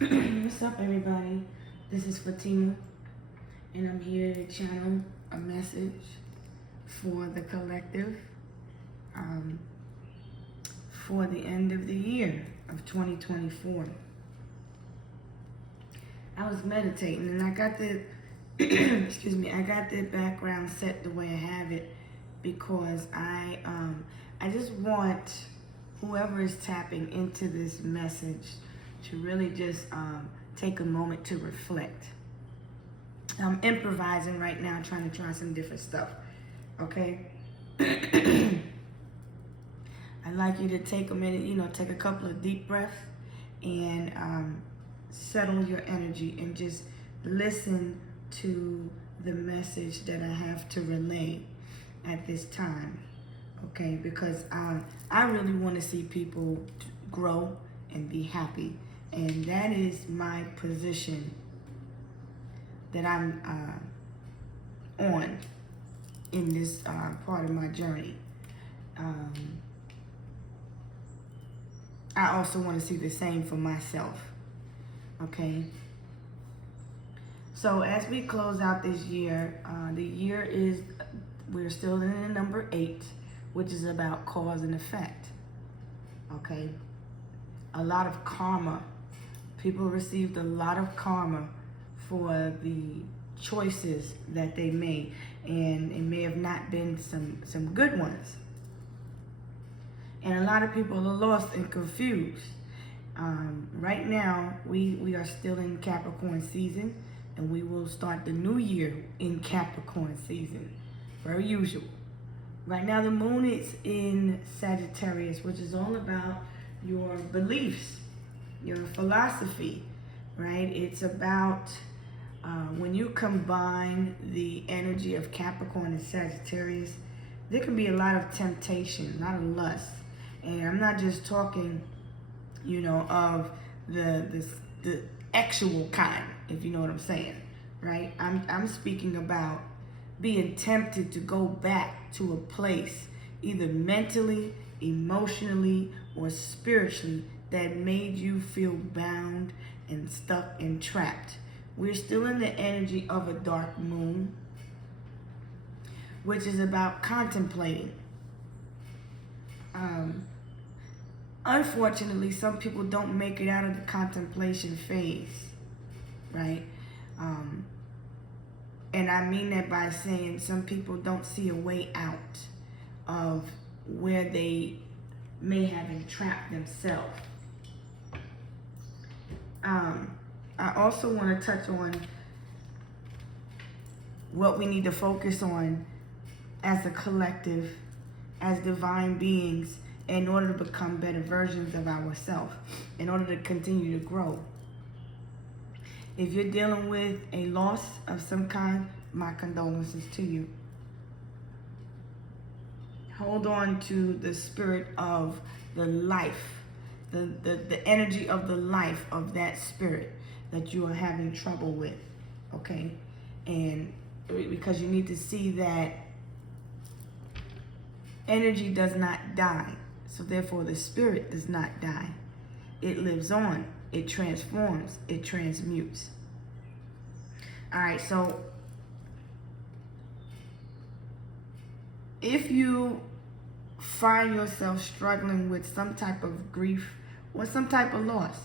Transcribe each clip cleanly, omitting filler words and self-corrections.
What's up, everybody? This is Fatima, and I'm here to channel a message for the collective for the end of the year of 2024. I was meditating, and I got the excuse me, I got the background set the way I have it because I just want whoever is tapping into this message to really just take a moment to reflect. I'm improvising right now, trying to try some different stuff, okay? I'd like you to take a minute, take a couple of deep breaths and settle your energy and just listen to the message that I have to relay at this time, okay? Because I really want to see people grow and be happy. And that is my position that I'm on in this part of my journey. I also want to see the same for myself, okay? So as we close out this year, we're still in the number 8, which is about cause and effect, okay? A lot of karma. People received a lot of karma for the choices that they made, and it may have not been some good ones. And a lot of people are lost and confused. Right now, we are still in Capricorn season, and we will start the new year in Capricorn season, per usual. Right now, the moon is in Sagittarius, which is all about your beliefs, your philosophy, right? It's about when you combine the energy of Capricorn and Sagittarius, there can be a lot of temptation, a lot of lust. And I'm not just talking, of the actual kind, if you know what I'm saying, right? I'm speaking about being tempted to go back to a place, either mentally, emotionally, or spiritually, that made you feel bound and stuck and trapped. We're still in the energy of a dark moon, which is about contemplating. Unfortunately, some people don't make it out of the contemplation phase, right? And I mean that by saying some people don't see a way out of where they may have entrapped themselves. I also want to touch on what we need to focus on as a collective, as divine beings, in order to become better versions of ourselves, in order to continue to grow. If you're dealing with a loss of some kind, my condolences to you. Hold on to the spirit of the life, the energy of the life of that spirit that you are having trouble with, okay? And because you need to see that energy does not die. So therefore the spirit does not die. It lives on, it transforms, it transmutes. All right, so if you find yourself struggling with some type of grief or some type of loss,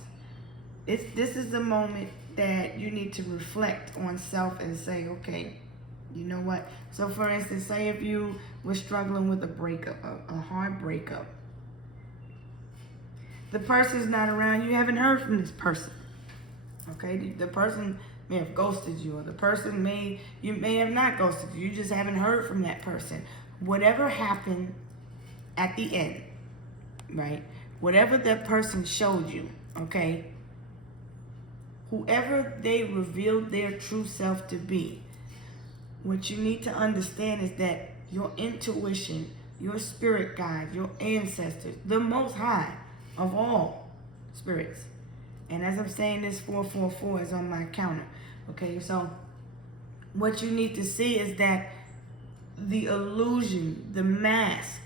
this is the moment that you need to reflect on self and say, okay, you know what? So for instance, say if you were struggling with a breakup, a hard breakup, the person's not around, you haven't heard from this person, okay? The person may have ghosted you, or the person you may have not ghosted you, you just haven't heard from that person. Whatever happened at the end, right? Whatever that person showed you, okay? Whoever they revealed their true self to be, what you need to understand is that your intuition, your spirit guide, your ancestors, the Most High of all spirits. And as I'm saying this, 444 is on my counter. Okay, so what you need to see is that the illusion, the mask,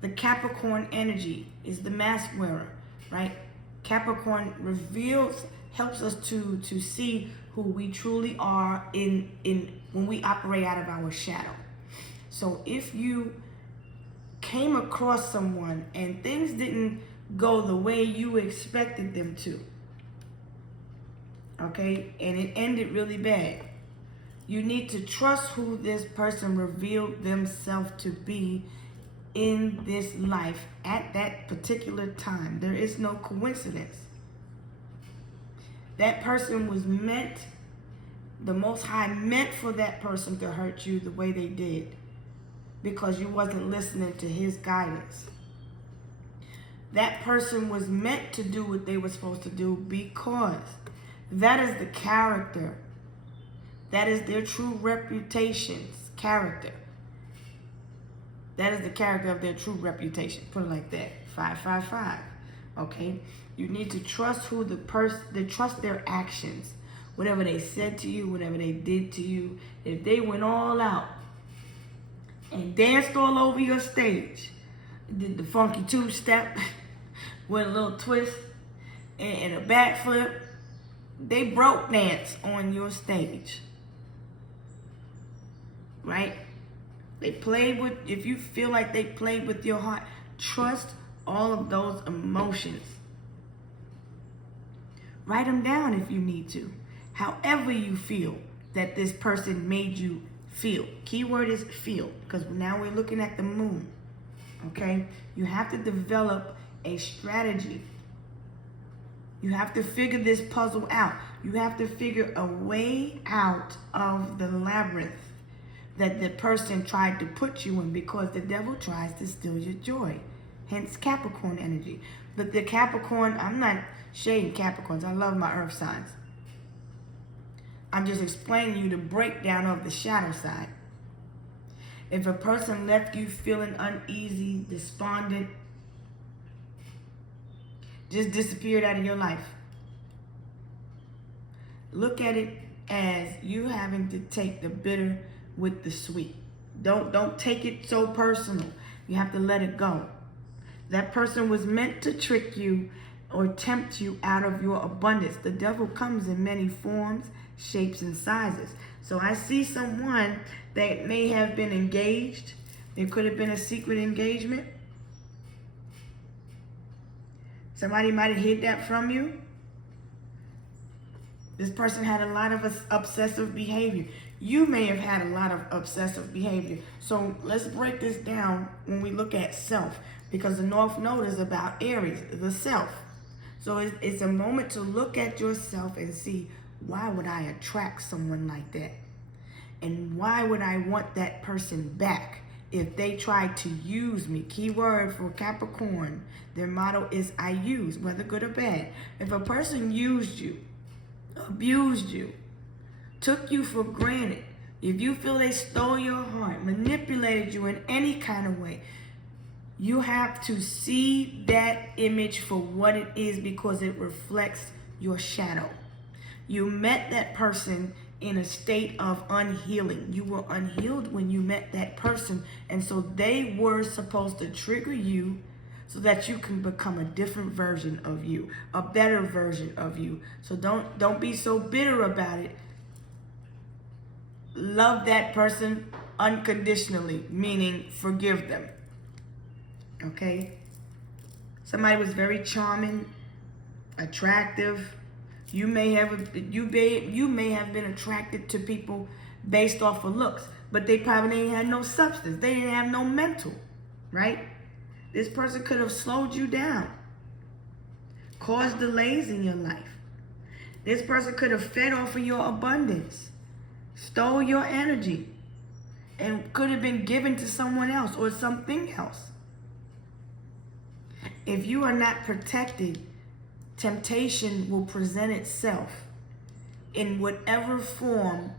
the Capricorn energy is the mask wearer, right? Capricorn helps us to see who we truly are in when we operate out of our shadow. So if you came across someone and things didn't go the way you expected them to, okay, and it ended really bad, you need to trust who this person revealed themselves to be in this life at that particular time. There is no coincidence. That person was meant, the Most High meant for that person to hurt you the way they did, because you wasn't listening to his guidance. That person was meant to do what they were supposed to do, because that is the character. That is their true reputation's character. That is the character of their true reputation. Put it like that. 555. Okay? You need to trust who the person, trust their actions. Whatever they said to you, whatever they did to you. If they went all out and danced all over your stage, did the funky two-step with a little twist and a backflip, they broke dance on your stage. Right? They played with, if you feel like they played with your heart, trust all of those emotions. Write them down if you need to. However you feel that this person made you feel. Keyword is feel, because now we're looking at the moon. Okay? You have to develop a strategy. You have to figure this puzzle out. You have to figure a way out of the labyrinth that the person tried to put you in, because the devil tries to steal your joy. Hence Capricorn energy. But the Capricorn, I'm not shading Capricorns. I love my earth signs. I'm just explaining you the breakdown of the shadow side. If a person left you feeling uneasy, despondent, just disappeared out of your life, look at it as you having to take the bitter with the sweet. Don't take it so personal. You have to let it go. That person was meant to trick you or tempt you out of your abundance. The devil comes in many forms, shapes, and sizes. So I see someone that may have been engaged. It could have been a secret engagement. Somebody might have hid that from you. This person had a lot of obsessive behavior. You may have had a lot of obsessive behavior. So let's break this down when we look at self, because the North Node is about Aries, the self. So it's a moment to look at yourself and see, why would I attract someone like that? And why would I want that person back if they tried to use me? Keyword for Capricorn, their motto is I use, whether good or bad. If a person used you, abused you, took you for granted, if you feel they stole your heart, manipulated you in any kind of way, you have to see that image for what it is, because it reflects your shadow. You met that person in a state of unhealing. You were unhealed when you met that person, and so they were supposed to trigger you so that you can become a different version of you, a better version of you. So don't be so bitter about it. Love that person unconditionally, meaning forgive them. Okay? Somebody was very charming, attractive. You may have been attracted to people based off of looks, but they probably didn't have no substance. They didn't have no mental, right? This person could have slowed you down, caused delays in your life. This person could have fed off of your abundance, stole your energy, and could have been given to someone else or something else. If you are not protected, temptation will present itself in whatever form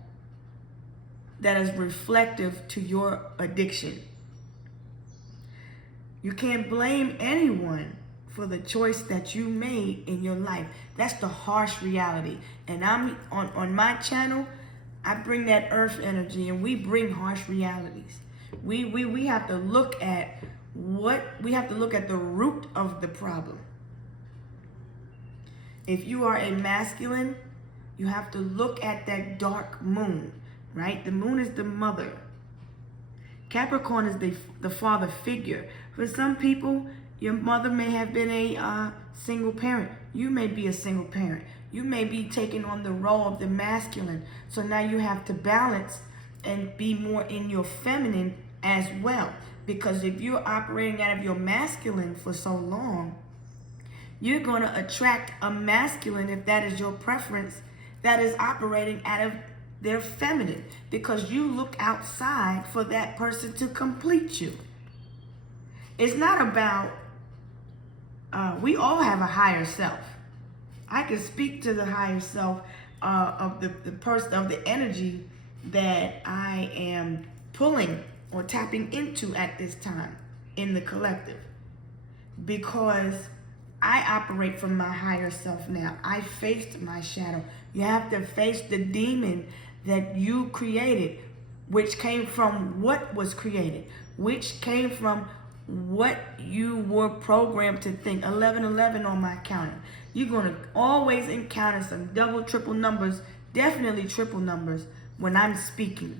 that is reflective to your addiction. You can't blame anyone for the choice that you made in your life. That's the harsh reality. And I'm on my channel, I bring that earth energy, and we bring harsh realities. We have to look at the root of the problem. If you are a masculine, you have to look at that dark moon, right? The moon is the mother. Capricorn is the father figure. For some people, your mother may have been a single parent. You may be a single parent. You may be taking on the role of the masculine. So now you have to balance and be more in your feminine as well. Because if you're operating out of your masculine for so long, you're going to attract a masculine, if that is your preference, that is operating out of their feminine, because you look outside for that person to complete you. It's not about, we all have a higher self. I can speak to the higher self of the person, of the energy that I am pulling or tapping into at this time in the collective, because I operate from my higher self now. I faced my shadow. You have to face the demon that you created, which came from what was created, which came from what you were programmed to think. 1111 on my counter. You're going to always encounter some double, triple numbers, definitely triple numbers when I'm speaking.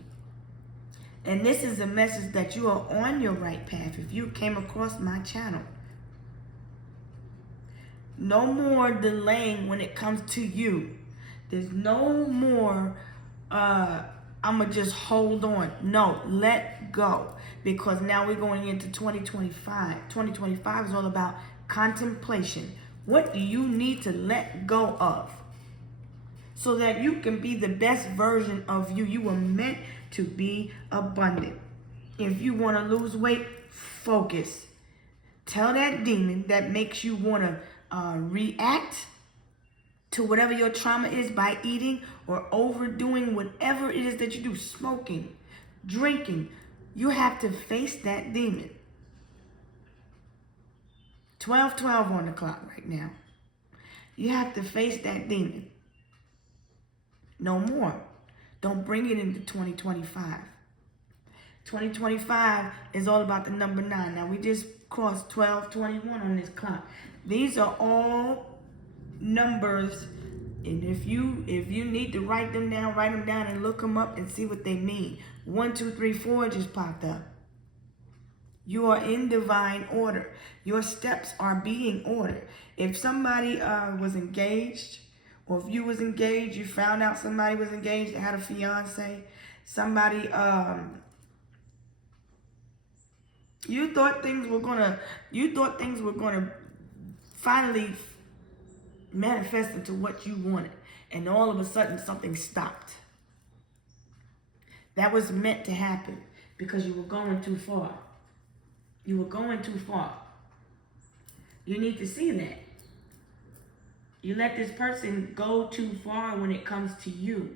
And this is a message that you are on your right path if you came across my channel. No more delaying when it comes to you. There's no more, I'ma just hold on. No, let go. Because now we're going into 2025. 2025 is all about contemplation. What do you need to let go of so that you can be the best version of you? You were meant to be abundant. If you want to lose weight, focus. Tell that demon that makes you want to react to whatever your trauma is by eating or overdoing whatever it is that you do, smoking, drinking. You have to face that demon. 12:12 on the clock right now. You have to face that demon. No more. Don't bring it into 2025. 2025 is all about the number 9. Now we just crossed 12:21 on this clock. These are all numbers, and if you need to write them down and look them up and see what they mean. 1, 2, 3, 4 just popped up. You are in divine order. Your steps are being ordered. If somebody was engaged, or if you was engaged, you found out somebody was engaged, had a fiance, somebody you thought things were gonna finally manifest into what you wanted, and all of a sudden something stopped. That was meant to happen because you were going too far. You were going too far. You need to see that. You let this person go too far when it comes to you.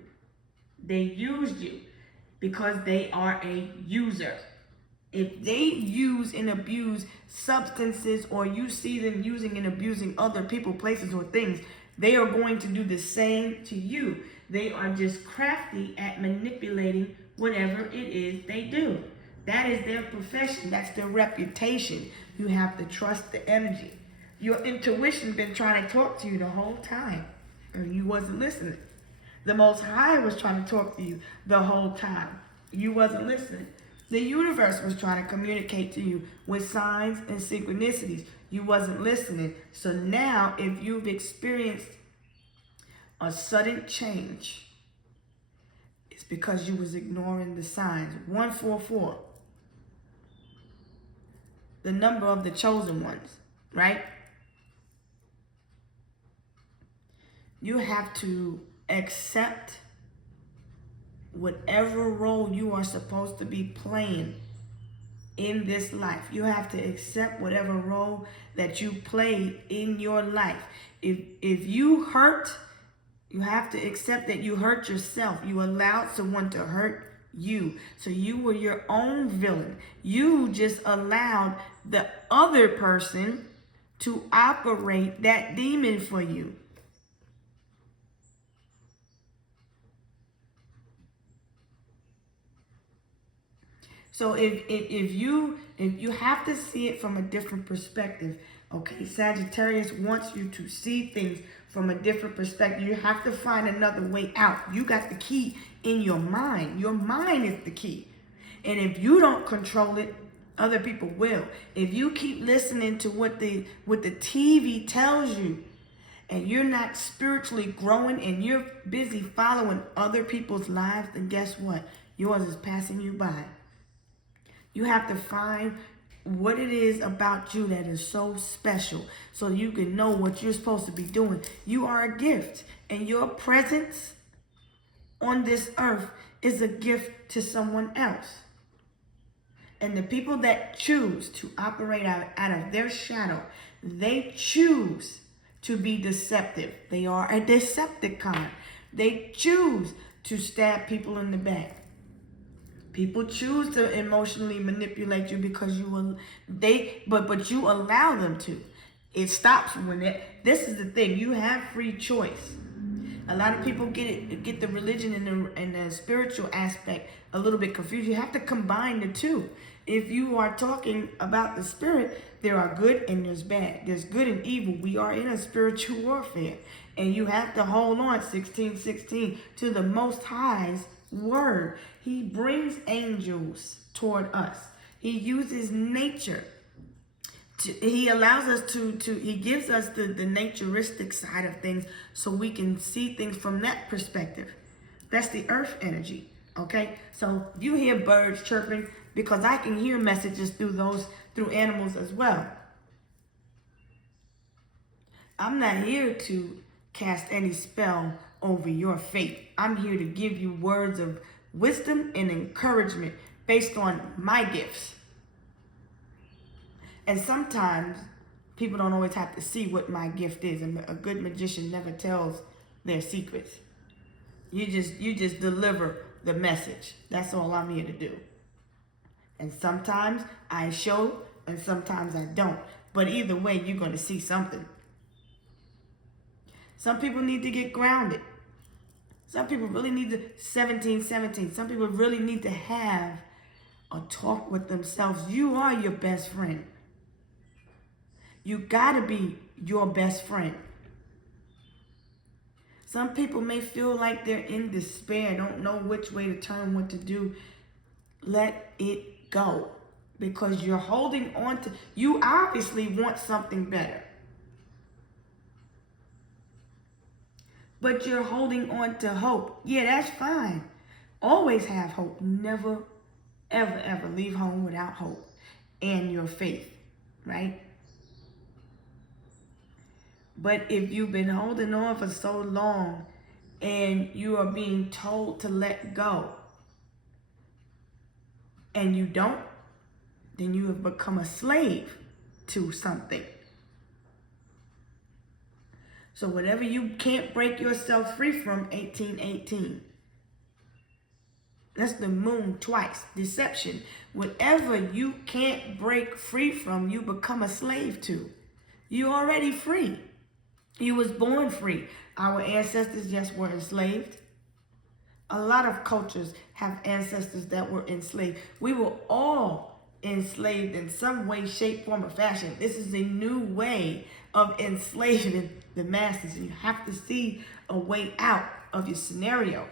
They used you because they are a user. If they use and abuse substances, or you see them using and abusing other people, places, or things, they are going to do the same to you. They are just crafty at manipulating whatever it is they do. That is their profession. That's their reputation. You have to trust the energy. Your intuition been trying to talk to you the whole time, and you wasn't listening. The Most High was trying to talk to you the whole time. You wasn't listening. The universe was trying to communicate to you with signs and synchronicities. You wasn't listening. So now, if you've experienced a sudden change, it's because you was ignoring the signs. 144. The number of the chosen ones, right? You have to accept whatever role you are supposed to be playing in this life. You have to accept whatever role that you played in your life. If you hurt, you have to accept that you hurt yourself. You allowed someone to hurt you. So you were your own villain. You just allowed the other person to operate that demon for you. So if you have to see it from a different perspective, Okay, Sagittarius wants you to see things from a different perspective. You have to find another way out. You got the key in your mind. Your mind is the key. And if you don't control it, other people will. If you keep listening to what the TV tells you, and you're not spiritually growing and you're busy following other people's lives, then guess what? Yours is passing you by. You have to find what it is about you that is so special so you can know what you're supposed to be doing. You are a gift, and your presence on this earth is a gift to someone else. And the people that choose to operate out of their shadow, they choose to be deceptive. They are a Decepticon. They choose to stab people in the back. People choose to emotionally manipulate you because but you allow them to. It stops when this is the thing. You have free choice. A lot of people get the religion and the spiritual aspect a little bit confused. You have to combine the two. If you are talking about the spirit, there are good and there's bad. There's good and evil. We are in a spiritual warfare. And you have to hold on, 1616, to the Most High's word. He brings angels toward us. He uses nature. He allows us he gives us the naturistic side of things so we can see things from that perspective. That's the earth energy, okay? So you hear birds chirping because I can hear messages through animals as well. I'm not here to cast any spell over your faith. I'm here to give you words of wisdom and encouragement based on my gifts. And sometimes people don't always have to see what my gift is. And a good magician never tells their secrets. You just deliver the message. That's all I'm here to do. And sometimes I show and sometimes I don't. But either way, you're going to see something. Some people need to get grounded. Some people really need to 1717. Some people really need to have a talk with themselves. You are your best friend. You gotta be your best friend. Some people may feel like they're in despair, don't know which way to turn, what to do. Let it go. Because you're holding on to, you obviously want something better. But you're holding on to hope. Yeah, that's fine. Always have hope. Never, ever, ever leave home without hope and your faith, right? But if you've been holding on for so long and you are being told to let go and you don't, then you have become a slave to something. So whatever you can't break yourself free from, 1818. That's the moon twice. Deception. Whatever you can't break free from, you become a slave to. You're already free. You was born free. Our ancestors, yes, were enslaved. A lot of cultures have ancestors that were enslaved. We were all enslaved in some way, shape, form, or fashion. This is a new way of enslaving the masses. You have to see a way out of your scenario.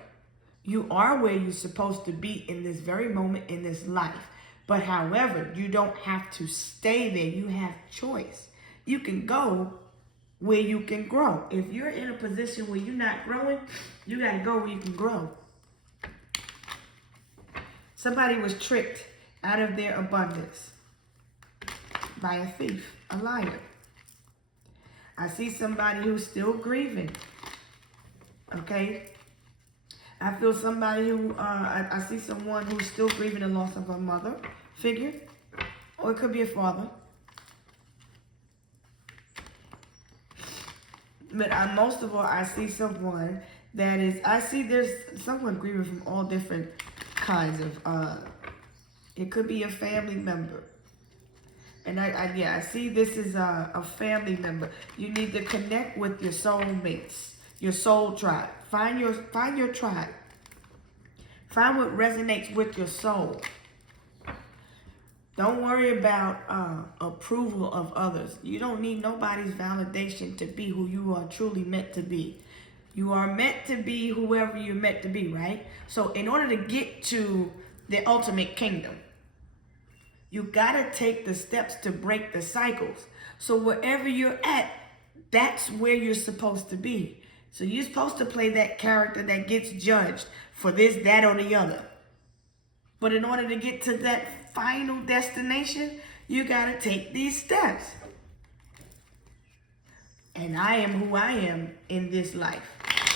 You are where you're supposed to be in this very moment in this life. But however, you don't have to stay there. You have choice. You can go where you can grow. If you're in a position where you're not growing, you got to go where you can grow. Somebody was tricked out of their abundance by a thief, a liar. I see somebody who's still grieving, okay? I feel somebody who, I see someone who's still grieving the loss of a mother figure, or it could be a father. But most of all, I see someone that is, I see there's someone grieving from all different kinds of, it could be a family member. And I see this is a family member. You need to connect with your soulmates, your soul tribe. Find your tribe. Find what resonates with your soul. Don't worry about approval of others. You don't need nobody's validation to be who you are truly meant to be. You are meant to be whoever you're meant to be, right? So in order to get to the ultimate kingdom, you gotta take the steps to break the cycles. So wherever you're at, that's where you're supposed to be. So you're supposed to play that character that gets judged for this, that, or the other. But in order to get to that final destination, you gotta take these steps. And I am who I am in this life,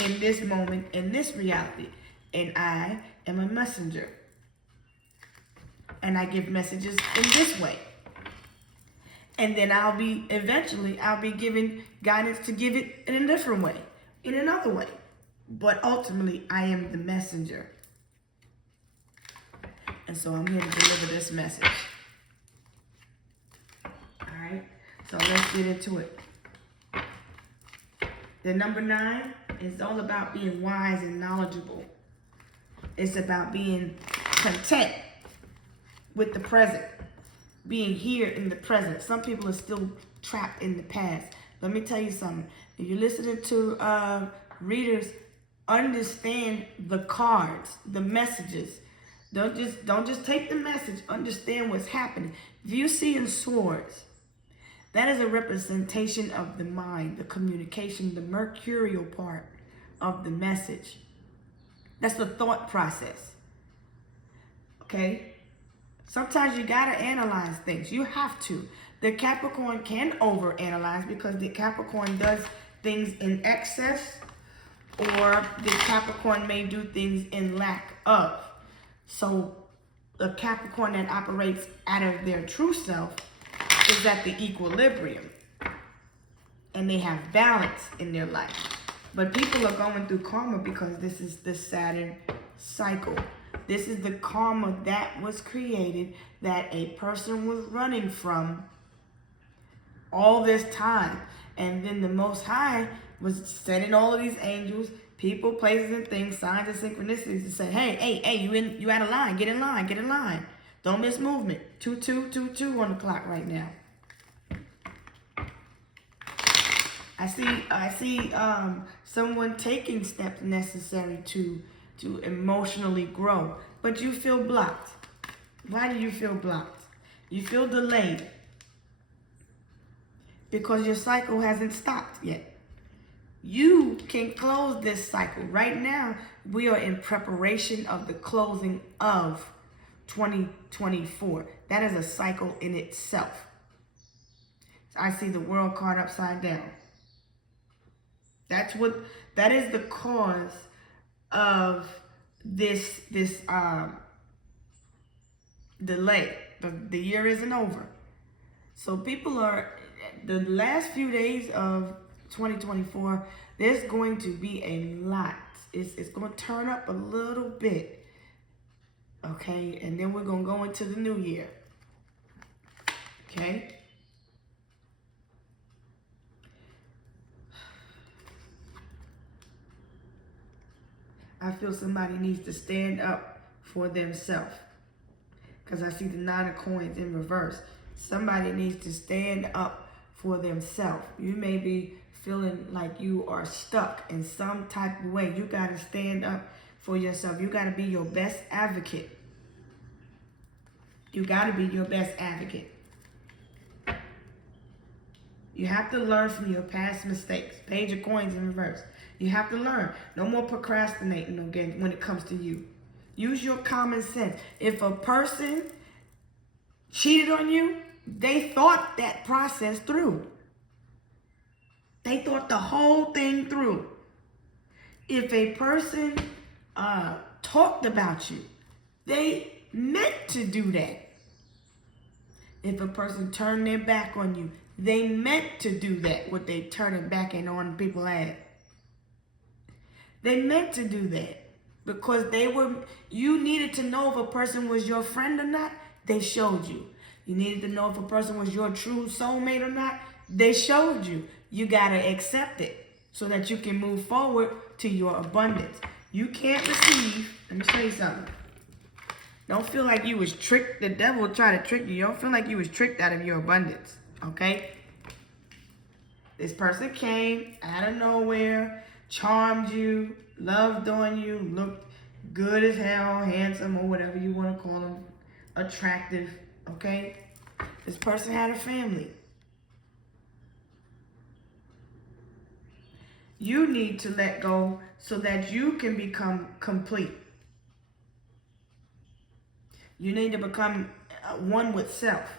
in this moment, in this reality. And I am a messenger. And I give messages in this way. And then eventually I'll be given guidance to give it in a different way, in another way. But ultimately, I am the messenger. And so I'm here to deliver this message. All right, so let's get into it. The number 9 is all about being wise and knowledgeable. It's about being content with the present, being here in the present. Some people are still trapped in the past. Let me tell you something. If you're listening to readers, understand the cards, the messages. Don't just take the message. Understand what's happening. If you see in swords, that is a representation of the mind, the communication, the mercurial part of the message. That's the thought process. Okay? Sometimes you gotta analyze things. You have to. The Capricorn can overanalyze because the Capricorn does things in excess, or the Capricorn may do things in lack of. So the Capricorn that operates out of their true self is at the equilibrium. And they have balance in their life. But people are going through karma because this is the Saturn cycle. This is the karma that was created, that a person was running from all this time. And then the Most High was sending all of these angels, people, places, and things, signs and synchronicities to say, hey, you out of line. Get in line, get in line. Don't miss movement. 2222 on the clock right now. I see someone taking steps necessary to emotionally grow, but you feel blocked. Why do you feel blocked? You feel delayed because your cycle hasn't stopped yet. You can close this cycle. Right now, we are in preparation of the closing of 2024. That is a cycle in itself. I see the world card upside down. That is the cause of this delay. The year isn't over. So people are, the last few days of 2024, there's going to be a lot. It's going to turn up a little bit. Okay, and then we're going to go into the new year. Okay? I feel somebody needs to stand up for themselves. Because I see the 9 of coins in reverse. Somebody needs to stand up for themselves. You may be feeling like you are stuck in some type of way. You got to stand up for yourself. You got to be your best advocate. You got to be your best advocate. You have to learn from your past mistakes. Page of coins in reverse. You have to learn. No more procrastinating again when it comes to you. Use your common sense. If a person cheated on you, they thought that process through. They thought the whole thing through. If a person talked about you, they meant to do that. If a person turned their back on you, they meant to do that, what they turning back and on people at. They meant to do that because you needed to know if a person was your friend or not, they showed you. You needed to know if a person was your true soulmate or not, they showed you. You got to accept it so that you can move forward to your abundance. You can't receive, let me show you something. Don't feel like you was tricked. The devil tried to trick you. You don't feel like you was tricked out of your abundance. Okay? This person came out of nowhere, charmed you, loved on you, looked good as hell, handsome, or whatever you want to call them, attractive. Okay? This person had a family. You need to let go so that you can become complete. You need to become one with self.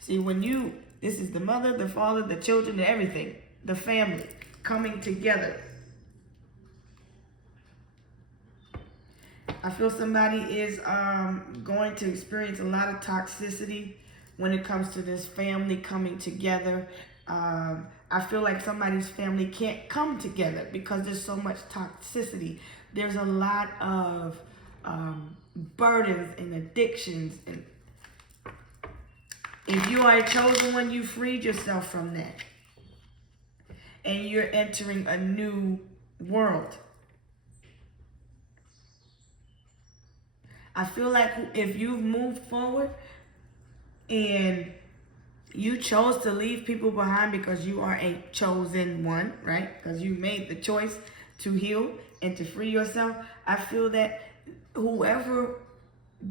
See, when you, this is the mother, the father, the children, the everything, the family coming together. I feel somebody is going to experience a lot of toxicity when it comes to this family coming together. I feel like somebody's family can't come together because there's so much toxicity. There's a lot of burdens and addictions. And if you are a chosen one, you freed yourself from that. And you're entering a new world. I feel like if you've moved forward and you chose to leave people behind because you are a chosen one, right? Because you made the choice to heal and to free yourself. I feel that whoever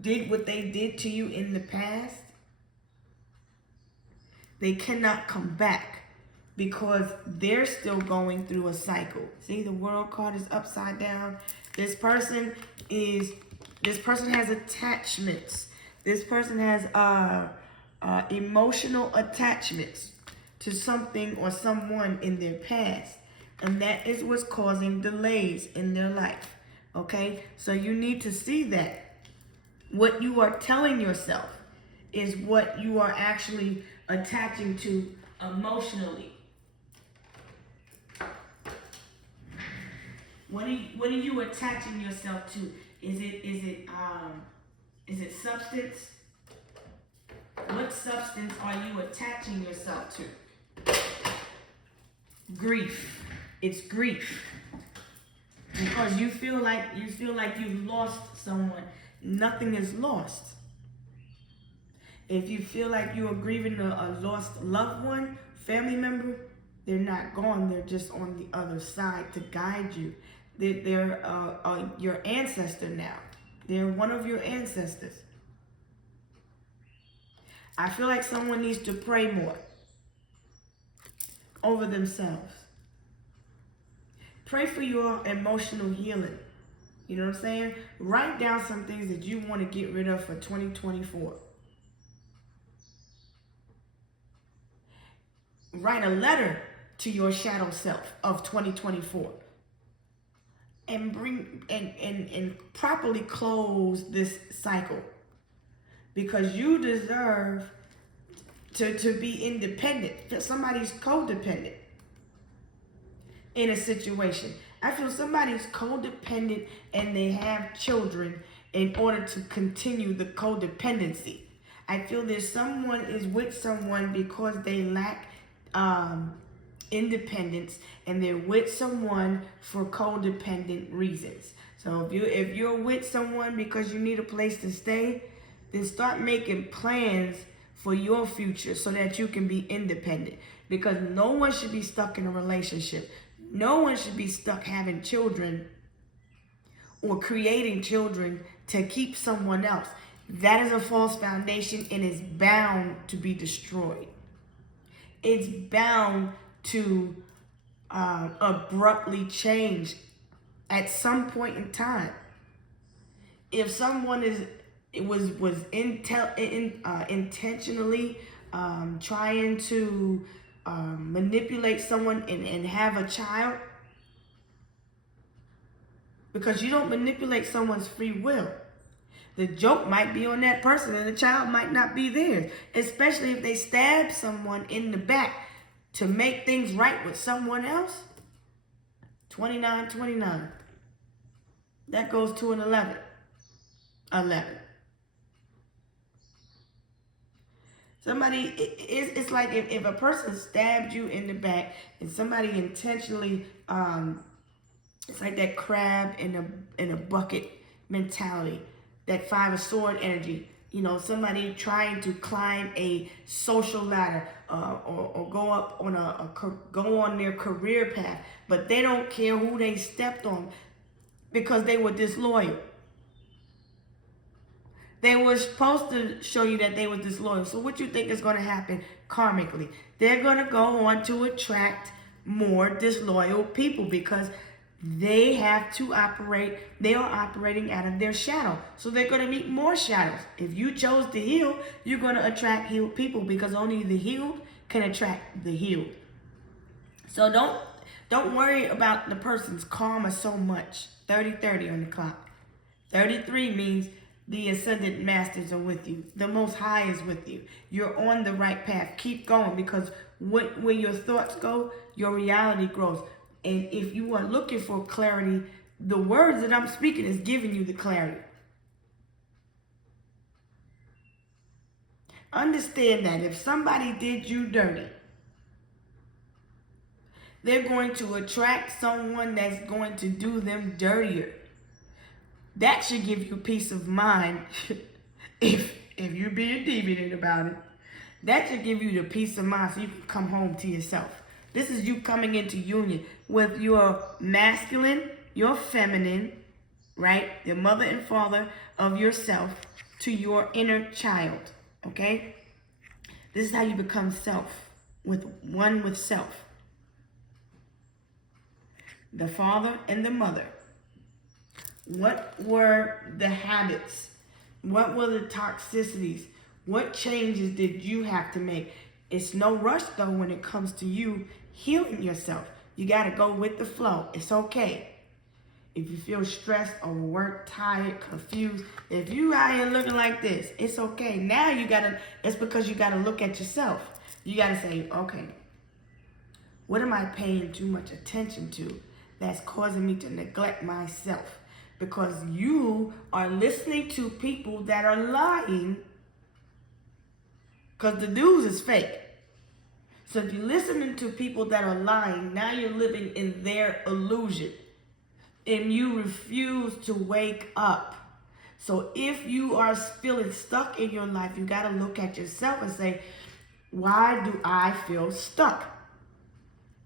did what they did to you in the past, they cannot come back because they're still going through a cycle. See, the world card is upside down. This person has attachments. This person has emotional attachments to something or someone in their past. And that is what's causing delays in their life. Okay? So you need to see that. What you are telling yourself is what you are actually attaching to emotionally. What are you attaching yourself to? Is it substance? What substance are you attaching yourself to? Grief. It's grief. Because you feel like you've lost someone. Nothing is lost. If you feel like you are grieving a lost loved one, family member, they're not gone. They're just on the other side to guide you. They're your ancestor now. They're one of your ancestors. I feel like someone needs to pray more over themselves. Pray for your emotional healing. You know what I'm saying? Write down some things that you want to get rid of for 2024. Write a letter to your shadow self of 2024. And bring and properly close this cycle. Because you deserve to be independent. Somebody's codependent in a situation. I feel somebody's codependent and they have children in order to continue the codependency. I feel there's someone is with someone because they lack independence, and they're with someone for codependent reasons. So if you're with someone because you need a place to stay, then start making plans for your future so that you can be independent. Because no one should be stuck in a relationship. No one should be stuck having children or creating children to keep someone else. That is a false foundation and is bound to be destroyed. It's bound to abruptly change at some point in time. If someone was intentionally trying to manipulate someone and have a child, because you don't manipulate someone's free will. The joke might be on that person and the child might not be theirs, especially if they stab someone in the back to make things right with someone else. 29. That goes to an 11. Somebody, it's like if a person stabbed you in the back and somebody intentionally, it's like that crab in a bucket mentality. that Five of Sword energy. You know, somebody trying to climb a social ladder, or go up on go on their career path, but they don't care who they stepped on because they were disloyal. They were supposed to show you that they were disloyal. So what you think is going to happen karmically? They're going to go on to attract more disloyal people because they have to operate, they are operating out of their shadow. So they're going to meet more shadows. If you chose to heal, you're going to attract healed people because only the healed can attract the healed. So don't worry about the person's karma so much. 30-30 on the clock. 33 means the ascended masters are with you. The Most High is with you. You're on the right path. Keep going because when your thoughts go, your reality grows. And if you are looking for clarity, the words that I'm speaking is giving you the clarity. Understand that if somebody did you dirty, they're going to attract someone that's going to do them dirtier. That should give you peace of mind if you're being deviant about it. That should give you the peace of mind so you can come home to yourself. This is you coming into union with your masculine, your feminine, right? Your mother and father of yourself to your inner child, okay? This is how you become self, one with self. The father and the mother. What were the habits? What were the toxicities? What changes did you have to make? It's no rush though when it comes to you healing yourself. You got to go with the flow. It's okay. If you feel stressed, overworked, tired, confused, if you out here looking like this, it's okay. Now it's because you got to look at yourself. You got to say, okay, what am I paying too much attention to that's causing me to neglect myself? Because you are listening to people that are lying because the news is fake. So if you're listening to people that are lying, now you're living in their illusion. And you refuse to wake up. So if you are feeling stuck in your life, you got to look at yourself and say, why do I feel stuck?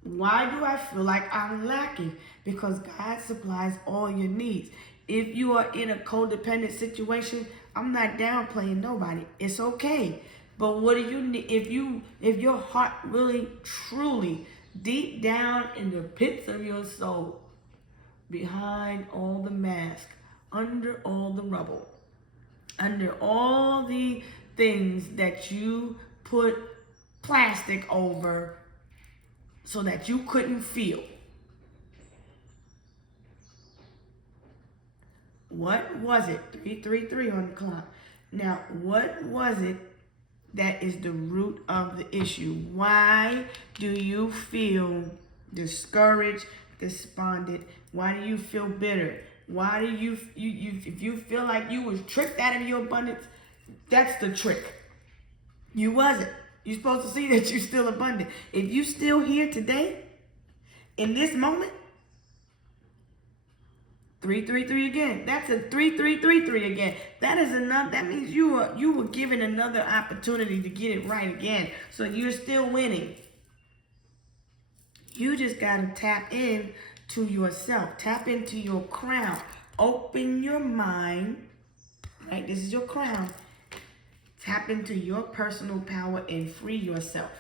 Why do I feel like I'm lacking? Because God supplies all your needs. If you are in a codependent situation, I'm not downplaying nobody. It's okay. But what do you need? If your heart really, truly, deep down in the pits of your soul, behind all the mask, under all the rubble, under all the things that you put plastic over so that you couldn't feel. What was it? 333 on the clock. Now, what was it that is the root of the issue? Why do you feel discouraged, despondent? Why do you feel bitter? Why do you if you feel like you was tricked out of your abundance, that's the trick. You wasn't. You're supposed to see that you're still abundant. If you still here today, in this moment, 333 again. That's a 3333 again. That is enough. That means you were given another opportunity to get it right again. So you're still winning. You just gotta tap in to yourself. Tap into your crown. Open your mind. Right? This is your crown. Tap into your personal power and free yourself.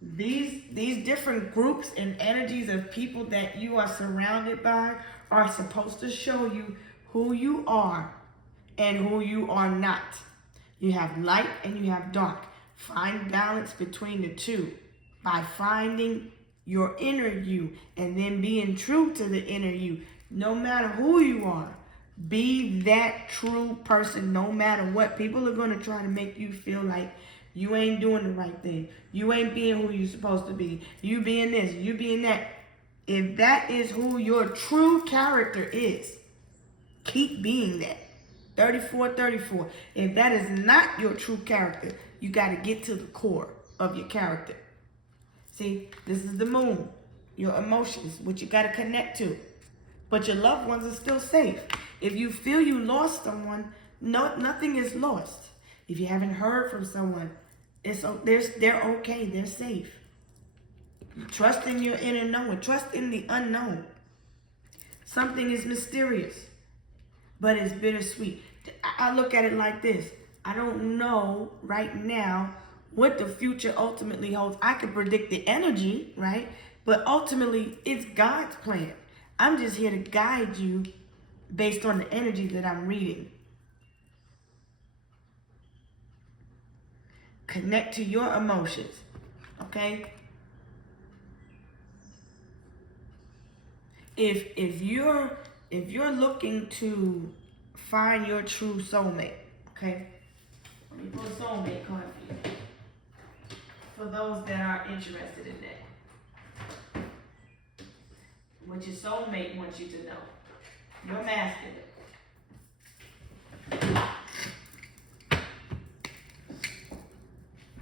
These different groups and energies of people that you are surrounded by are supposed to show you who you are and who you are not. You have light and you have dark. Find balance between the two by finding your inner you and then being true to the inner you. No matter who you are, be that true person no matter what. People are going to try to make you feel like you ain't doing the right thing. You ain't being who you're supposed to be. You being this, you being that. If that is who your true character is, keep being that. 3434. If that is not your true character, you got to get to the core of your character. See, this is the moon. Your emotions, what you got to connect to. but your loved ones are still safe. If you feel you lost someone, nothing is lost. If you haven't heard from someone, they're okay, they're safe. Trust in your inner knowing. Trust in the unknown. Something is mysterious, but it's bittersweet. I look at it like this. I don't know right now what the future ultimately holds. I can predict the energy, right? But ultimately, it's God's plan. I'm just here to guide you based on the energy that I'm reading. Connect to your emotions, okay? If you're looking to find your true soulmate, okay? Let me pull a soulmate card for you. For those that are interested in that. What your soulmate wants you to know. Your masculine.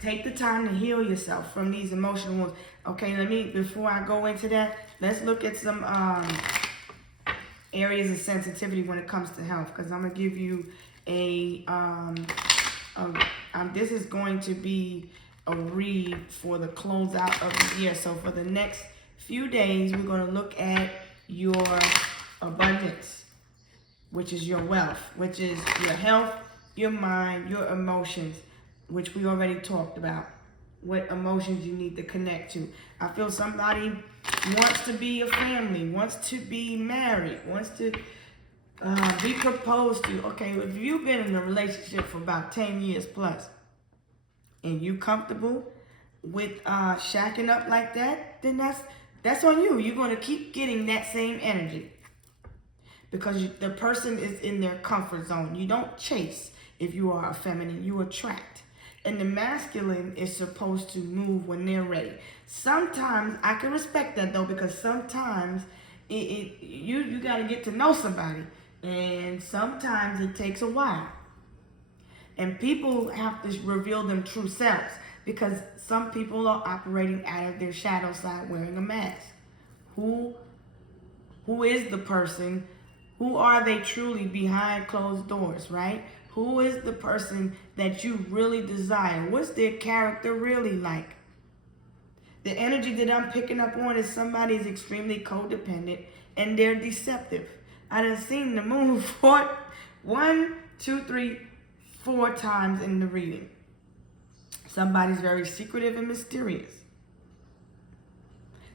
Take the time to heal yourself from these emotional wounds. Okay, before I go into that, let's look at some areas of sensitivity when it comes to health. Because I'm going to give you this is going to be a read for the closeout of the year. So for the next few days, we're going to look at your abundance, which is your wealth, which is your health, your mind, your emotions, which we already talked about. What emotions you need to connect to. I feel somebody wants to be a family, wants to be married, wants to be proposed to. Okay, if you've been in a relationship for about 10 years plus, and you comfortable with shacking up like that, then that's on you. You're going to keep getting that same energy because the person is in their comfort zone. You don't chase if you are a feminine. You attract. And the masculine is supposed to move when they're ready. Sometimes I can respect that though, because sometimes you got to get to know somebody, and sometimes it takes a while. And people have to reveal them true selves, because some people are operating out of their shadow side wearing a mask. Who is the person? Who are they truly behind closed doors, right? Who is the person that you really desire? What's their character really like? The energy that I'm picking up on is somebody is extremely codependent and they're deceptive. I done seen the moon 4 times in the reading. Somebody's very secretive and mysterious.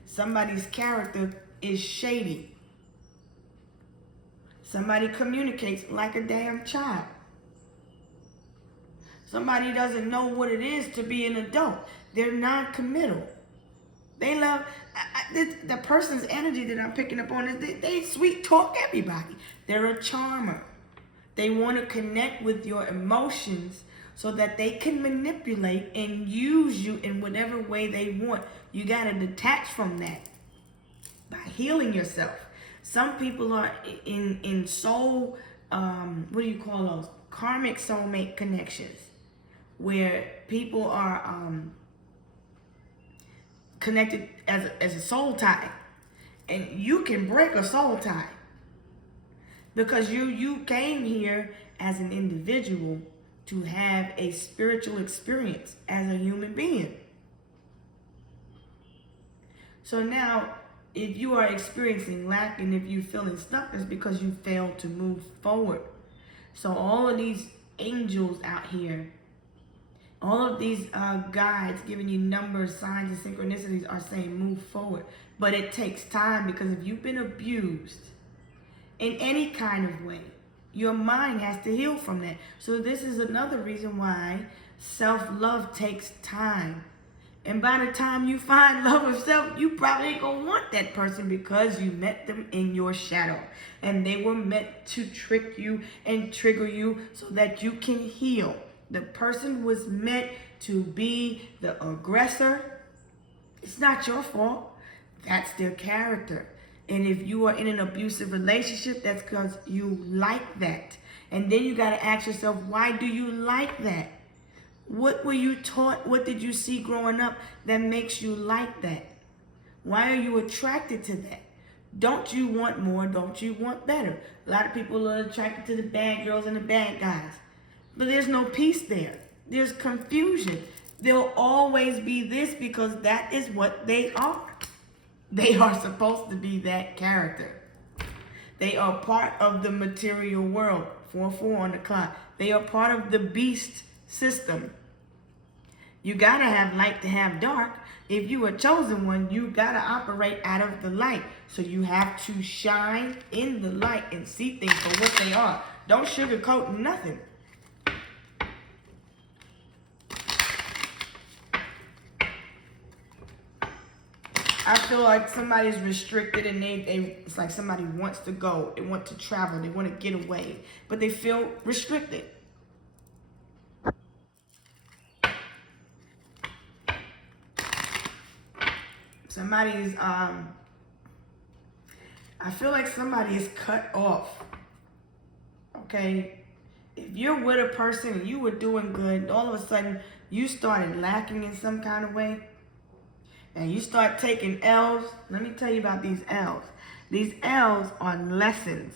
Somebody's character is shady. Somebody communicates like a damn child. Somebody doesn't know what it is to be an adult. They're non-committal. They love, the person's energy that I'm picking up on is they sweet talk everybody. They're a charmer. They want to connect with your emotions so that they can manipulate and use you in whatever way they want. You got to detach from that by healing yourself. Some people are in soul, what do you call those? Karmic soulmate connections, where people are connected as a soul tie. And you can break a soul tie because you came here as an individual to have a spiritual experience as a human being. So now, if you are experiencing lack and if you're feeling stuck, it's because you failed to move forward. So all of these angels out here, all of these guides giving you numbers, signs, and synchronicities are saying move forward. But it takes time, because if you've been abused in any kind of way, your mind has to heal from that. So this is another reason why self-love takes time. And by the time you find love of self, you probably ain't gonna want that person, because you met them in your shadow. And they were meant to trick you and trigger you so that you can heal. The person was meant to be the aggressor. It's not your fault. That's their character. And if you are in an abusive relationship, that's because you like that. And then you got to ask yourself, why do you like that? What were you taught? What did you see growing up that makes you like that? Why are you attracted to that? Don't you want more? Don't you want better? A lot of people are attracted to the bad girls and the bad guys. But there's no peace there. There's confusion. There'll always be this because that is what they are. They are supposed to be that character. They are part of the material world. 4-4 on the clock. They are part of the beast system. You gotta have light to have dark. If you are chosen one, you gotta operate out of the light. So you have to shine in the light and see things for what they are. Don't sugarcoat nothing. I feel like somebody's restricted and it's like somebody wants to go. They want to travel. They want to get away. But they feel restricted. Somebody's, I feel like somebody is cut off. Okay? If you're with a person and you were doing good, all of a sudden you started lacking in some kind of way, and you start taking L's. Let me tell you about these L's. These L's are lessons.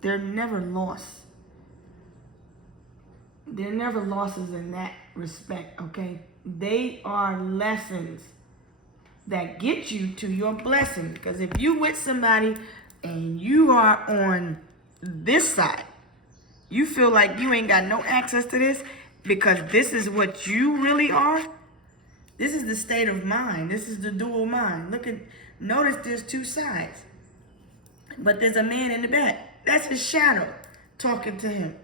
They're never lost. They're never losses in that respect, okay? They are lessons that get you to your blessing. Because if you with somebody and you are on this side, you feel like you ain't got no access to this because this is what you really are. This is the state of mind. This is the dual mind. Notice there's two sides. But there's a man in the back. That's his shadow talking to him.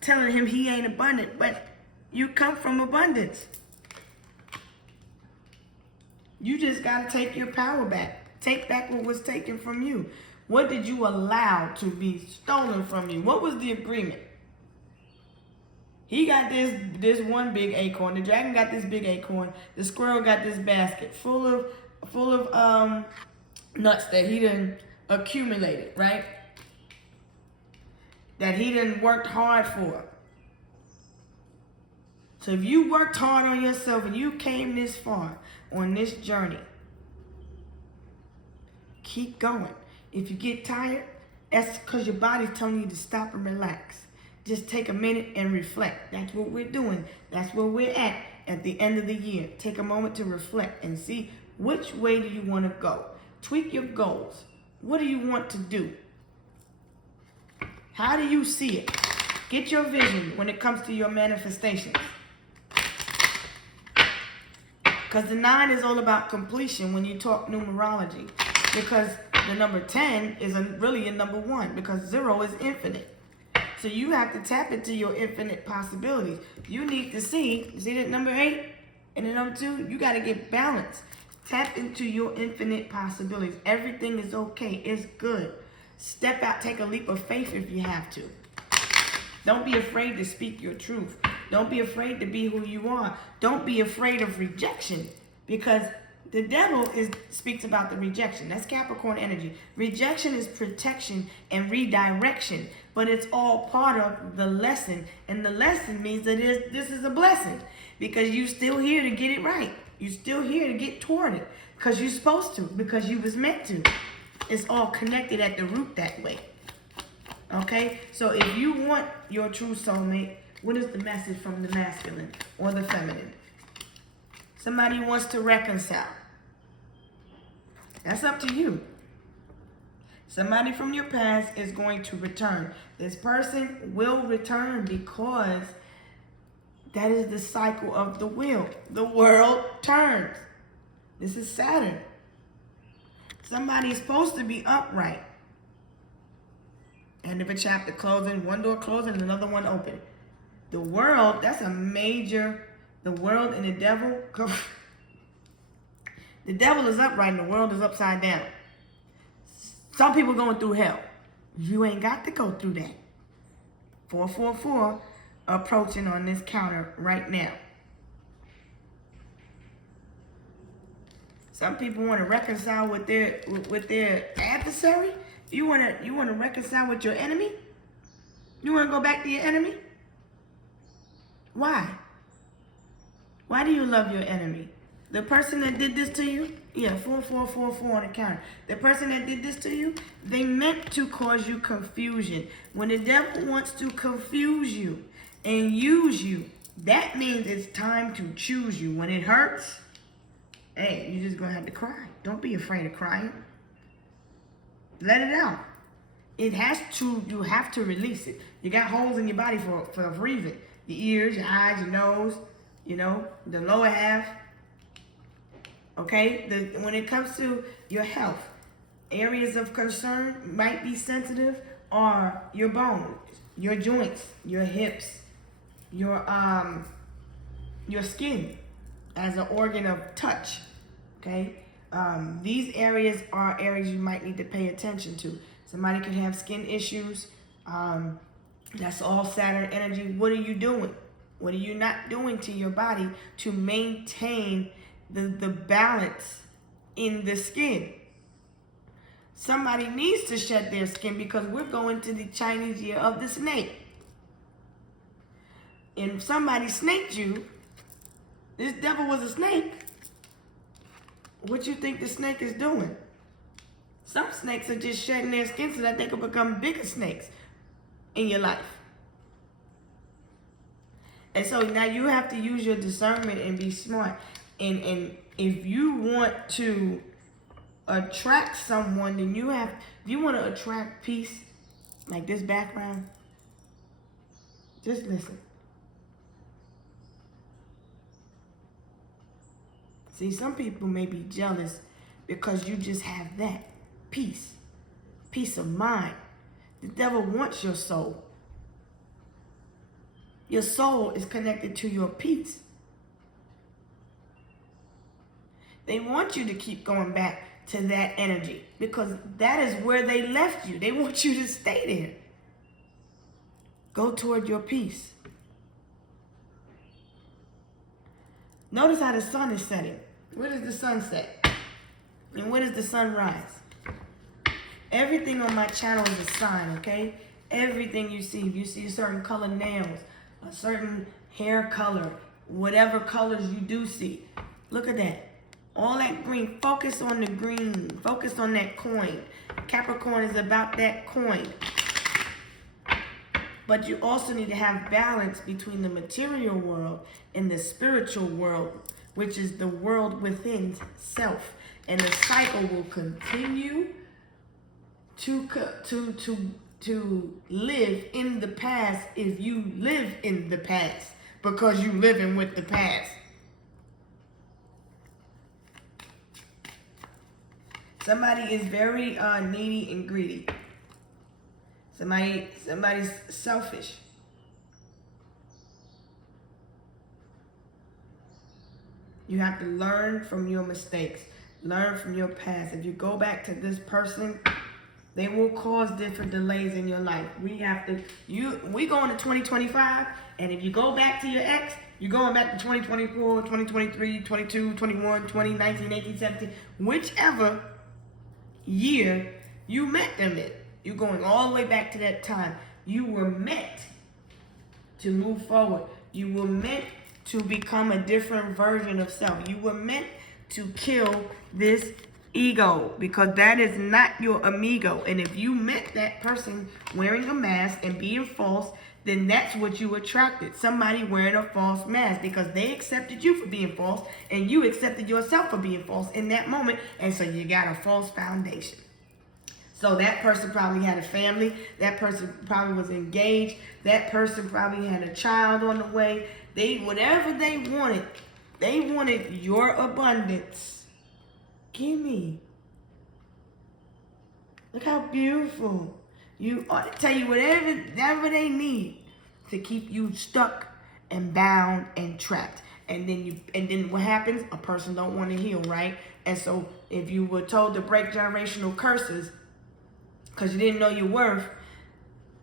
Telling him he ain't abundant, but you come from abundance. You just got to take your power back. Take back what was taken from you. What did you allow to be stolen from you? What was the agreement? He got this one big acorn. The dragon got this big acorn. The squirrel got this basket full of nuts that he done accumulated, right? That he done worked hard for. So if you worked hard on yourself and you came this far on this journey, keep going. If you get tired, that's because your body's telling you to stop and relax. Just take a minute and reflect. That's what we're doing. That's where we're at the end of the year. Take a moment to reflect and see which way do you want to go. Tweak your goals. What do you want to do? How do you see it? Get your vision when it comes to your manifestations. Because the 9 is all about completion when you talk numerology. Because the number 10 is really a number 1. Because 0 is infinite. So you have to tap into your infinite possibilities. You need to see that number 8 and the number 2? You got to get balanced. Tap into your infinite possibilities. Everything is okay. It's good. Step out. Take a leap of faith if you have to. Don't be afraid to speak your truth. Don't be afraid to be who you are. Don't be afraid of rejection. Because the devil speaks about the rejection. That's Capricorn energy. Rejection is protection and redirection. But it's all part of the lesson. And the lesson means that this is a blessing. Because you're still here to get it right. You're still here to get toward it. Because you're supposed to. Because you was meant to. It's all connected at the root that way. Okay? So if you want your true soulmate, what is the message from the masculine or the feminine? Somebody wants to reconcile. That's up to you. Somebody from your past is going to return. This person will return because that is the cycle of the wheel. The world turns. This is Saturn. Somebody's supposed to be upright. End of a chapter closing, one door closing, and another one open. The world, that's a major, the world and the devil. The devil is upright and the world is upside down. Some people going through hell. You ain't got to go through that. 444 approaching on this counter right now. Some people want to reconcile with their adversary. You want to reconcile with your enemy? You want to go back to your enemy? Why? Why do you love your enemy? The person that did this to you? Yeah, 4444 on the counter. The person that did this to you, they meant to cause you confusion. When the devil wants to confuse you and use you, that means it's time to choose you. When it hurts, hey, you're just gonna have to cry. Don't be afraid of crying. Let it out. It has to, you have to release it. You got holes in your body for a reason. Your ears, your eyes, your nose, you know, the lower half. Okay, when it comes to your health, areas of concern might be sensitive are your bones, your joints, your hips, your skin as an organ of touch. Okay, these areas are areas you might need to pay attention to. Somebody could have skin issues. That's all Saturn energy. What are you doing? What are you not doing to your body to maintain the balance in the skin? Somebody needs to shed their skin because we're going to the Chinese year of the snake. And if somebody snaked you, this devil was a snake, what you think the snake is doing? Some snakes are just shedding their skin so that they can become bigger snakes in your life. And so now you have to use your discernment and be smart. And if you want to attract someone, then if you want to attract peace, like this background, just listen. See, some people may be jealous because you just have that peace of mind. The devil wants your soul. Your soul is connected to your peace. They want you to keep going back to that energy because that is where they left you. They want you to stay there. Go toward your peace. Notice how the sun is setting. Where does the sun set? And where does the sun rise? Everything on my channel is a sign, okay? Everything you see. If you see a certain color nails, a certain hair color, whatever colors you do see, look at that. All that green, focus on the green. Focus on that coin. Capricorn is about that coin. But you also need to have balance between the material world and the spiritual world, which is the world within self. And the cycle will continue to live in the past if you live in the past because you living with the past. Somebody is very needy and greedy. Somebody's selfish. You have to learn from your mistakes. Learn from your past. If you go back to this person, they will cause different delays in your life. We go into 2025, and if you go back to your ex, you're going back to 2024, 2023, 22, 21, 20, 19, 18, 17, whichever year you met them in. You're going all the way back to that time. You were meant to move forward. You were meant to become a different version of self. You were meant to kill this ego because that is not your amigo. And if you met that person wearing a mask and being false, then that's what you attracted. Somebody wearing a false mask because they accepted you for being false and you accepted yourself for being false in that moment. And so you got a false foundation. So that person probably had a family. That person probably was engaged. That person probably had a child on the way. Whatever they wanted your abundance. Give me. Look how beautiful. You ought to tell you whatever they need to keep you stuck and bound and trapped. And then what happens? A person don't want to heal, right? And so if you were told to break generational curses because you didn't know your worth,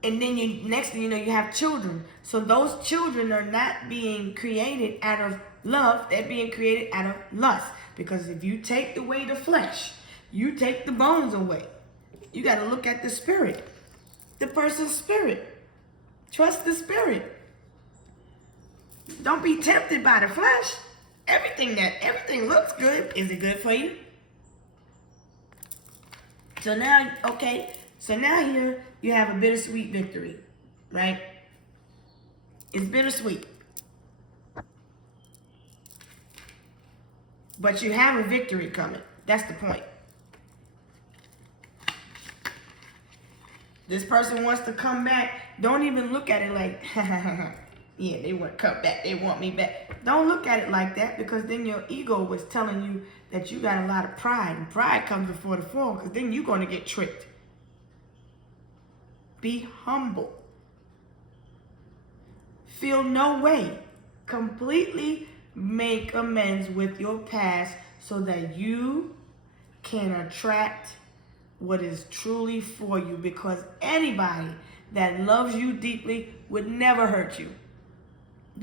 and then next thing you know, you have children. So those children are not being created out of love. They're being created out of lust. Because if you take away the flesh, you take the bones away. You got to look at the spirit. The person's spirit. Trust the spirit. Don't be tempted by the flesh. Everything looks good. Is it good for you? So now, okay, so now here you have a bittersweet victory, right? It's bittersweet. But you have a victory coming. That's the point. This person wants to come back. Don't even look at it like, yeah, they want to come back. They want me back. Don't look at it like that, because then your ego was telling you that you got a lot of pride. And pride comes before the fall, because then you're going to get tricked. Be humble. Feel no way. Completely make amends with your past so that you can attract what is truly for you, because anybody that loves you deeply would never hurt you.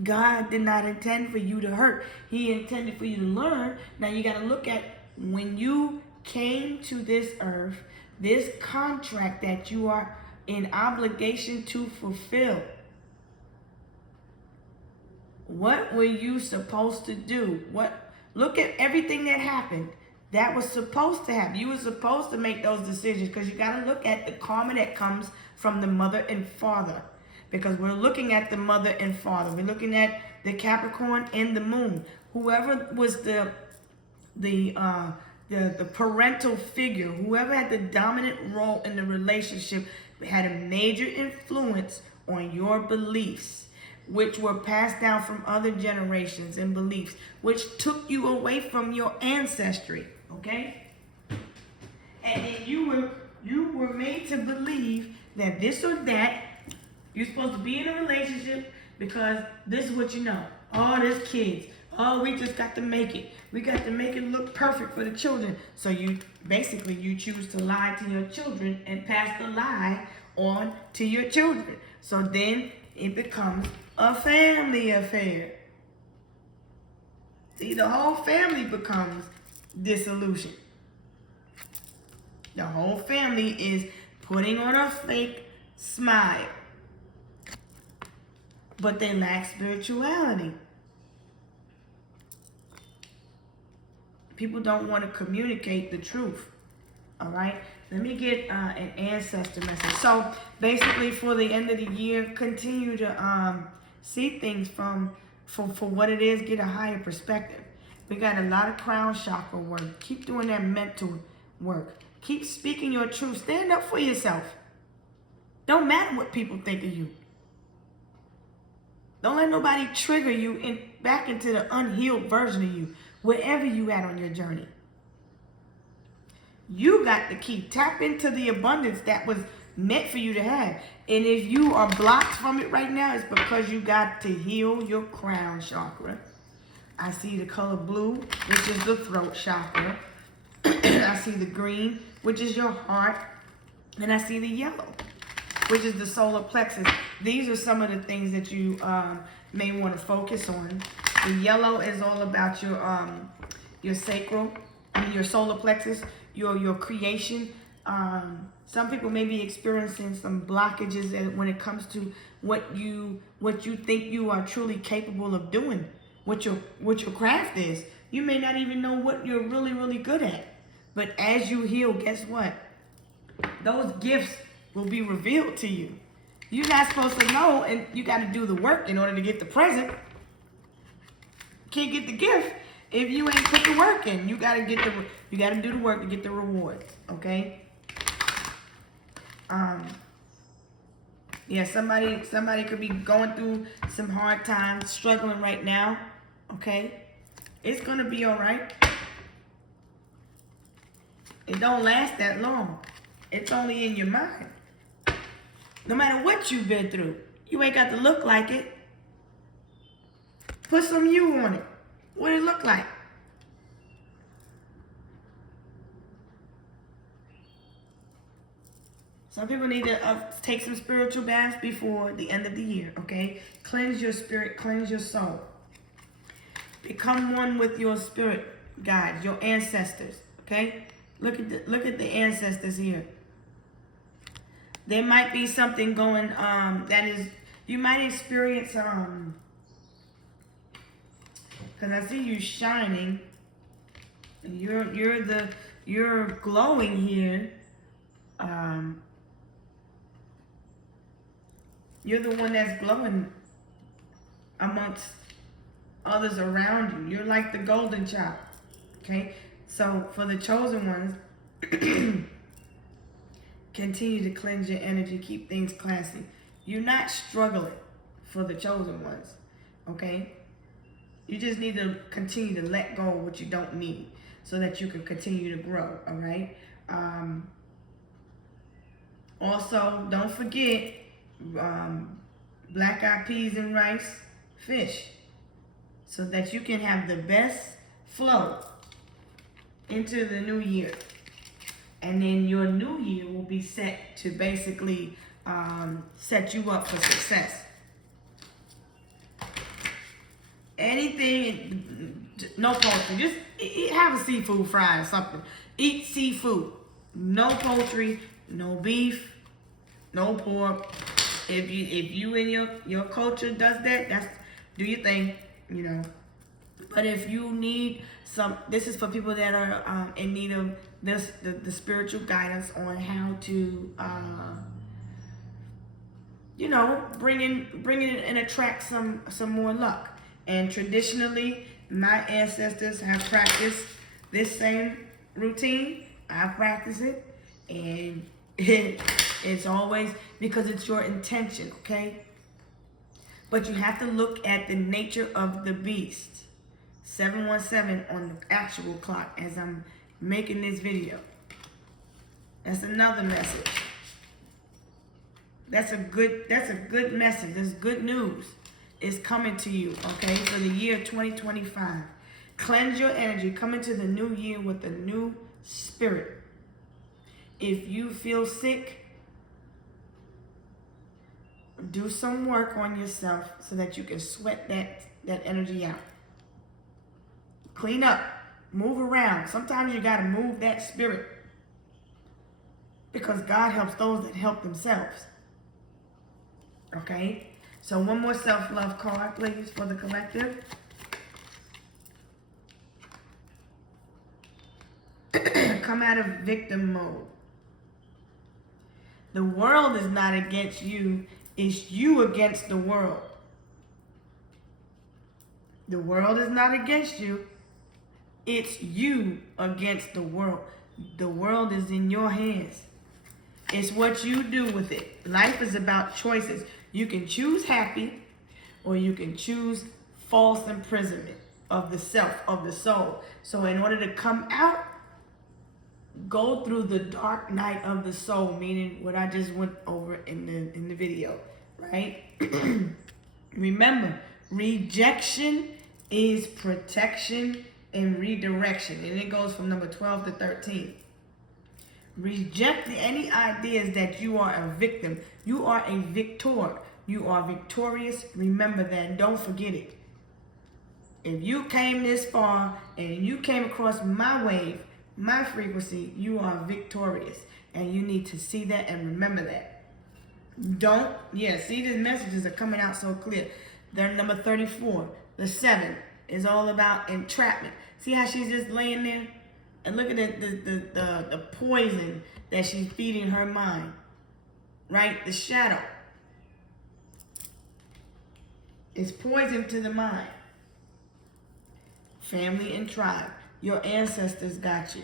God did not intend for you to hurt. He intended for you to learn. Now you got to look at when you came to this earth, this contract that you are in obligation to fulfill. What were you supposed to do? Look at everything that happened. That was supposed to happen. You were supposed to make those decisions, because you got to look at the karma that comes from the mother and father. Because we're looking at the mother and father. We're looking at the Capricorn and the moon. Whoever was the parental figure, whoever had the dominant role in the relationship, had a major influence on your beliefs, which were passed down from other generations and beliefs, which took you away from your ancestry. Okay? And then you were made to believe that this or that, you're supposed to be in a relationship because this is what you know. Oh, there's kids. Oh, we just got to make it. We got to make it look perfect for the children. So you choose to lie to your children and pass the lie on to your children. So then it becomes a family affair. See, the whole family becomes disillusioned. The whole family is putting on a fake smile, but they lack spirituality. People don't want to communicate the truth. All right, let me get an ancestor message. So basically, for the end of the year, continue to see things for what it is. Get a higher perspective. We got a lot of crown chakra work. Keep doing that mental work. Keep speaking your truth. Stand up for yourself. Don't matter what people think of you. Don't let nobody trigger you back into the unhealed version of you, wherever you at on your journey. You got the key. Tap into the abundance that was meant for you to have. And if you are blocked from it right now, it's because you got to heal your crown chakra. I see the color blue, which is the throat chakra. I see the green, which is your heart. And I see the yellow, which is the solar plexus. These are some of the things that you may want to focus on. The yellow is all about your sacral, your solar plexus, your creation. Some people may be experiencing some blockages when it comes to what you think you are truly capable of doing, what your craft is. You may not even know what you're really, really good at. But as you heal, guess what? Those gifts will be revealed to you. You're not supposed to know, and you got to do the work in order to get the present. Can't get the gift if you ain't put the work in. You got to do the work to get the rewards. Okay. Yeah, somebody could be going through some hard times, struggling right now. Okay, it's gonna be all right. It don't last that long. It's only in your mind. No matter what you've been through, you ain't got to look like it. Put some you on it. What it look like? Some people need to take some spiritual baths before the end of the year, okay? Cleanse your spirit, cleanse your soul. Become one with your spirit guides, your ancestors, okay? Look at the ancestors here. There might be something going you might experience because I see you shining. You're glowing here. You're the one that's glowing amongst others around you. You're like the golden child. Okay? So for the chosen ones, continue to cleanse your energy, keep things classy. You're not struggling for the chosen ones. Okay? You just need to continue to let go of what you don't need so that you can continue to grow. All right? Also, don't forget black-eyed peas and rice, fish, so that you can have the best flow into the new year. And then your new year will be set to basically set you up for success. Anything, no poultry, just have a seafood fry or something. Eat seafood, no poultry, no beef, no pork. If you in your culture does that, do your thing, you know. But if you need this is for people that are in need of the spiritual guidance on how to, you know, bring in and attract some more luck. And traditionally, my ancestors have practiced this same routine. I practice it, and it's always because it's your intention, okay? But you have to look at the nature of the beast. 717 on the actual clock as I'm making this video. That's another message. That's a good message. That's good news. Is coming to you, okay, for the year 2025. Cleanse your energy. Come into the new year with a new spirit. If you feel sick, do some work on yourself so that you can sweat that energy out. Clean up. Move around. Sometimes you got to move that spirit, because God helps those that help themselves. Okay? So one more self-love card, please, for the collective. Come out of victim mode. The world is not against you. It's you against the world. The world is not against you. It's you against the world. The world is in your hands. It's what you do with it. Life is about choices. You can choose happy, or you can choose false imprisonment of the self, of the soul. So in order to come out, go through the dark night of the soul, meaning what I just went over in the video, right? Remember, rejection is protection and redirection. And it goes from number 12 to 13. Reject any ideas that you are a victim. You are a victor. You are victorious. Remember that. Don't forget it. If you came this far and you came across my wave, my frequency, you are victorious. And you need to see that and remember that. See, these messages are coming out so clear. They're number 34. The 7 is all about entrapment. See how she's just laying there? And look at the poison that she's feeding her mind. Right? The shadow. It's poison to the mind. Family and tribe. Your ancestors got you.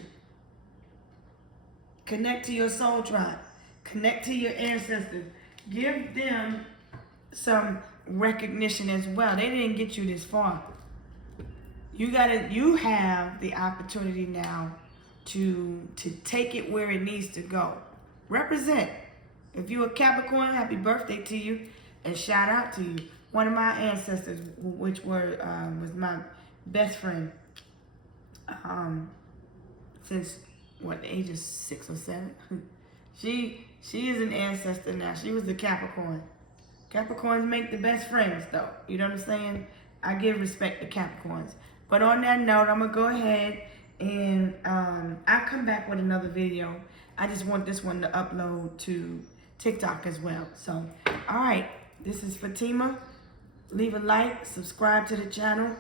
Connect to your soul tribe. Connect to your ancestors. Give them some recognition as well. They didn't get you this far. You have the opportunity now to take it where it needs to go. Represent. If you're a Capricorn, happy birthday to you, and shout out to you. One of my ancestors, which was my best friend, since the age of 6 or 7. She is an ancestor now. She was a Capricorn. Capricorns make the best friends, though. You know what I'm saying? I give respect to Capricorns. But on that note, I'm gonna go ahead and I'll come back with another video. I just want this one to upload to TikTok as well. So, all right, this is Fatima. Leave a like, subscribe to the channel.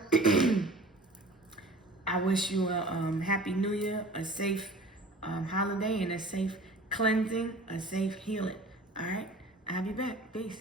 I wish you a happy new year, a safe holiday, and a safe cleansing, a safe healing. All right, I'll be back. Peace.